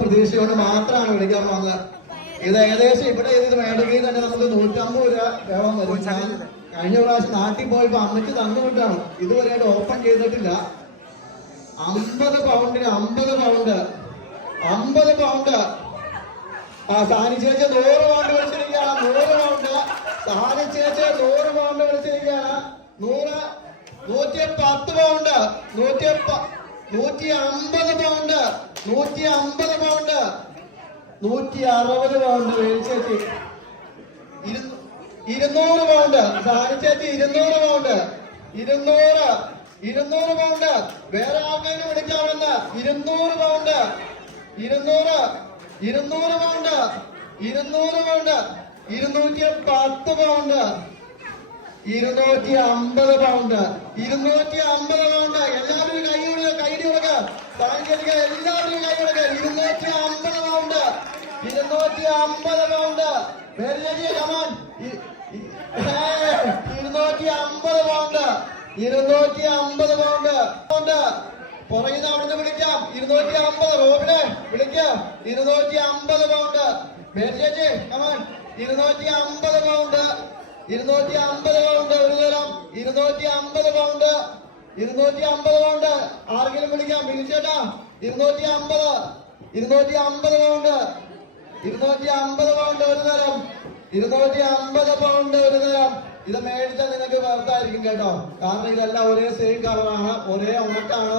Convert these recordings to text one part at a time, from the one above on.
പ്രതീക്ഷയോട് മാത്രമാണ് വിളിക്കാൻ വന്നത് ഇത് ഏകദേശം ഇവിടെ ഇത് മേടിക്കുകയും തന്നെ നമുക്ക് നൂറ്റമ്പത് രൂപ വേണം വരും. കഴിഞ്ഞ പ്രാവശ്യം നാട്ടിൽ പോയപ്പോ അമ്മയ്ക്ക് തന്നുകൊണ്ടാണ്. ഇതുവരെയായിട്ട് ഓപ്പൺ ചെയ്തിട്ടില്ല. അമ്പത് പൗണ്ടിന് അമ്പത് പൗണ്ട്. അമ്പത് പൗണ്ട്. ആ സാനി ചേച്ച നൂറ് പൗണ്ട് വിളിച്ചിരിക്കുകയാണ്. നൂറ് പൗണ്ട്. സാനി ചേച്ച നൂറ് പൗണ്ട് വിളിച്ചിരിക്കുകയാണ്. നൂറ് നൂറ്റി പത്ത് പൗണ്ട്. നൂറ്റി നൂറ്റി അമ്പത് പൗണ്ട് നൂറ്റി അമ്പത് പൗണ്ട് നൂറ്റി അറുപത് പൗണ്ട് ഇരുന്നൂ- ഇരുന്നൂറ് പൗണ്ട് സാനി ചേച്ചി ഇരുന്നൂറ് പൗണ്ട് ഇരുന്നൂറ് ഇരുന്നൂറ് പൗണ്ട് വേറെ ആൾക്കാരെ വിളിക്കാവുന്ന ഇരുന്നൂറ് പൗണ്ട് ഇരുന്നൂറ് ഇരുന്നൂറ് പൗണ്ട് ഇരുന്നൂറ് പൗണ്ട് ഇരുന്നൂറ്റി പത്ത് പൗണ്ട് ഇരുന്നൂറ്റി അമ്പത് പൗണ്ട് ഇരുന്നൂറ്റി അമ്പത് പൗണ്ട് എല്ലാവരും കൈ കൊടുക്കുക കൈ സാങ്കേതിക എല്ലാവരും കൈ കൊടുക്കുക ഇരുന്നൂറ്റി അമ്പത് പൗണ്ട് ഇരുന്നൂറ്റി അമ്പത് പൗണ്ട് കമാൻ ഇരുന്നൂറ്റി അമ്പത് പൗണ്ട് ഇരുന്നൂറ്റി അമ്പത് പൗണ്ട് പൗണ്ട് പുറകിൽ അവിടുന്ന് വിളിക്കാം. ഇരുന്നൂറ്റി അമ്പത് റോബിനെ വിളിക്കാം. ഇരുന്നൂറ്റി അമ്പത് പൗണ്ട് മേരി ചേച്ചി കമാൻ ഇരുന്നൂറ്റി അമ്പത് പൗണ്ട് ഇരുന്നൂറ്റി അമ്പത് പൗണ്ട് ഒരു തരം ഇരുന്നൂറ്റി അമ്പത് പൗണ്ട്. ഇരുന്നൂറ്റി അമ്പത് പൗണ്ട്. ആർക്കെങ്കിലും വിളിക്കാം? വിളിച്ചേട്ടാ. ഇരുന്നൂറ്റി അമ്പത് ഇരുന്നൂറ്റി അമ്പത് പൗണ്ട്. ഇരുന്നൂറ്റി അമ്പത് പൗണ്ട് ഒരു തരം ഇരുന്നൂറ്റി അമ്പത് പൗണ്ട് ഒരു തരം ഇത് മേടിച്ചാൽ നിങ്ങൾക്ക് വെറുതായിരിക്കും കേട്ടോ. കാരണം ഇതെല്ലാം ഒരേ സെയിം കളറാണ് ഒരേ ഉണക്കാണ്.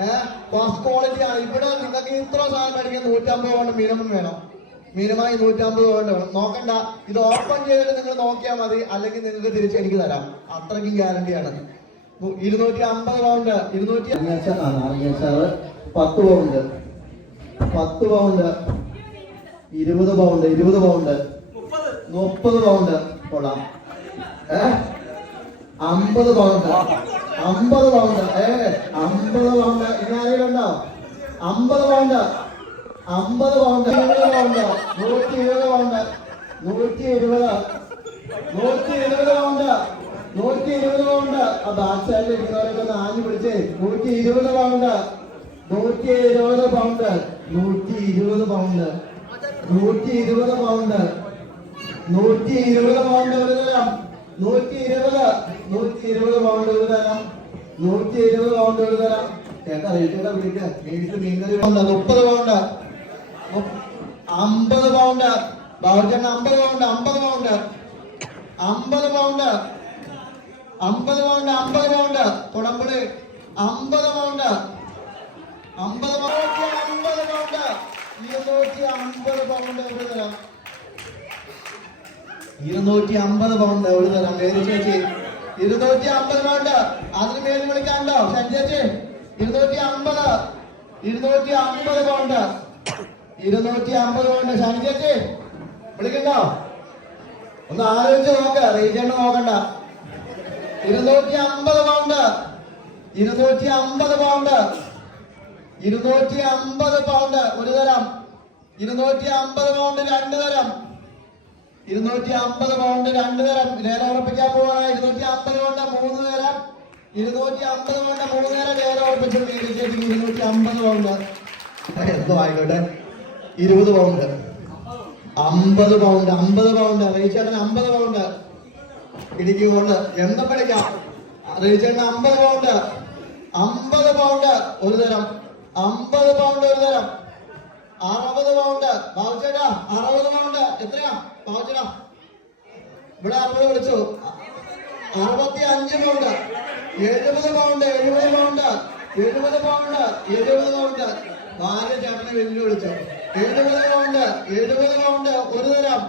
ഏഹ് ഫസ്റ്റ് ക്വാളിറ്റി ആണ്. ഇവിടെ നിങ്ങൾക്ക് ഇത്ര സാധനം മേടിക്കാൻ നൂറ്റമ്പത് പൗണ്ട് മിനിമം വേണം. മിനിമം നൂറ്റമ്പത് കൊണ്ട് വേണം നോക്കണ്ട. ഇത് ഓപ്പൺ ചെയ്തിട്ട് നിങ്ങൾ നോക്കിയാൽ മതി. അല്ലെങ്കിൽ നിങ്ങൾക്ക് തിരിച്ച് എനിക്ക് തരാം. അത്രയ്ക്കും ഗ്യാരണ്ടിയാണ് ഇരുന്നൂറ്റി അമ്പത് പൗണ്ട് ഇരുന്നൂറ്റി പത്ത് പൗണ്ട് പത്ത് പൗണ്ട് ഇരുപത് പൗണ്ട് ഇരുപത് പൗണ്ട് മുപ്പത് പൗണ്ട് കൊള്ളാം. അമ്പത് പൗണ്ട് അമ്പത് പൗണ്ട് ഏ? അമ്പത് പൗണ്ട് ഇനി ആരെങ്കിലും അമ്പത് പൗണ്ട് അമ്പത് പൗണ്ട് എഴുപത് പൗണ്ട് നൂറ്റി ഇരുപത് പൗണ്ട് നൂറ്റി ഇരുപത് നൂറ്റി ഇരുപത് പൗണ്ട് നൂറ്റി ഇരുപത് പൗണ്ട് ആ ബാക്ക് സൈഡിൽ ഇരിക്കുന്നവരൊക്കെ ഒന്ന് ആഞ്ഞു പിടിച്ചേ നൂറ്റി ഇരുപത് പൗണ്ട് നൂറ്റി ഇരുപത് പൗണ്ട് നൂറ്റി ഇരുപത് പൗണ്ട് നൂറ്റി ഇരുപത് പൗണ്ട് നൂറ്റി ഇരുപത് പൗണ്ട് ഒരു തരാം നൂറ്റി ഇരുപത് നൂറ്റി ഇരുപത് പൗണ്ട് ഒരു തരാം. നൂറ്റി ഇരുപത് പൗണ്ട് ഒരു തരാം ചേട്ടാ മേടിച്ച് മീൻകറി മുപ്പത് പൗണ്ട് അമ്പത് പൗണ്ട് ബാബുചേട്ടൻ അമ്പത് പൗണ്ട് അമ്പത് പൗണ്ട് അമ്പത് പൗണ്ട് അമ്പത് പൗണ്ട് അമ്പത് പൗണ്ട് കുടമ്പളി അമ്പത് പൗണ്ട് അമ്പത് പൗണ്ട് അമ്പത് പൗണ്ട് ഇരുന്നൂറ്റി അമ്പത് പൗണ്ട് ഒരു തരാം? ഇരുന്നൂറ്റി അമ്പത് പൗണ്ട് ഒരു തരാം? മേരി ചേച്ചി. ഇരുന്നൂറ്റി അമ്പത് പൗണ്ട് അതിന് മേൽ വിളിക്കാണ്ടോ ചേച്ചി. ഇരുന്നൂറ്റി അമ്പത്. ഇരുന്നൂറ്റി അമ്പത് പൗണ്ട് ഇരുന്നൂറ്റി അമ്പത് പൗണ്ട് ഷാനി ചേച്ചി വിളിക്കണ്ടോ? ഒന്ന് ആലോചിച്ച് നോക്ക റീജണ്ട് നോക്കണ്ട. ഇരുന്നൂറ്റി അമ്പത് പൗണ്ട്. ഇരുന്നൂറ്റി അമ്പത് പൗണ്ട്. ഇരുന്നൂറ്റി അമ്പത് പൗണ്ട് ഒരു തരം. ഇരുന്നൂറ്റി അമ്പത് പൗണ്ട് രണ്ട് തരം. ഇരുന്നൂറ്റി അമ്പത് പൗണ്ട് രണ്ട് തരം. ലേല ഉറപ്പിക്കാൻ പോവാണ്. ഇരുന്നൂറ്റി അമ്പത് പൗണ്ട് മൂന്ന് തരം. ഇരുന്നൂറ്റി അമ്പത് പൗണ്ട് മൂന്ന് തരം. ലേല ഉറപ്പിച്ചു. ഇരുന്നൂറ്റി അമ്പത് പൗണ്ട്. എന്തോ ആയിക്കോട്ടെ. ഇരുപത് പൗണ്ട്. അമ്പത് പൗണ്ട് അമ്പത് പൗണ്ട്. റീച്ചേട്ടൻ അമ്പത് പൗണ്ട്. ഇടുക്കി പൗണ്ട് എന്താ പഠിക്കാം റീച്ചേട്ടൻ അമ്പത് പൗണ്ട്. അമ്പത് പൗണ്ട് ഒരു തരം. അമ്പത് പൗണ്ട് ഒരു തരം. അറുപത് പൗണ്ട്. ബാബുച്ചേട്ടാ അറുപത് പൗണ്ട്. എത്രയാ? ബാബുച്ചേട്ടാ ഇവിടെ അറുപത് വിളിച്ചു? അറുപത്തി അഞ്ച് പൗണ്ട്. എഴുപത് പൗണ്ട് എഴുപത് പൗണ്ട്. എഴുപത് പൗണ്ട് എഴുപത് പൗണ്ട്. ഭാര്യ ചേട്ടനെ വെല്ലു വിളിച്ചു എഴുപത് പൗണ്ട് എഴുപത് പൗണ്ട് ഒരു തരം.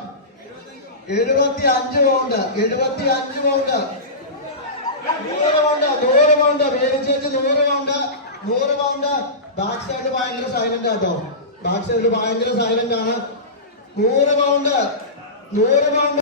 എഴുപത്തി അഞ്ച് പൗണ്ട് എഴുപത്തി അഞ്ച് പൗണ്ട് നൂറ് പൗണ്ട് നൂറ് പൗണ്ട് വേദിച്ചേച്ച് നൂറ് പൗണ്ട് നൂറ് പൗണ്ട് ബാക്ക് സൈഡ് ഭയങ്കര സൈലന്റ് ആട്ടോ ബാക്ക് സൈഡ് ഭയങ്കര സൈലന്റ് ആണ്. നൂറ് പൗണ്ട് നൂറ് പൗണ്ട്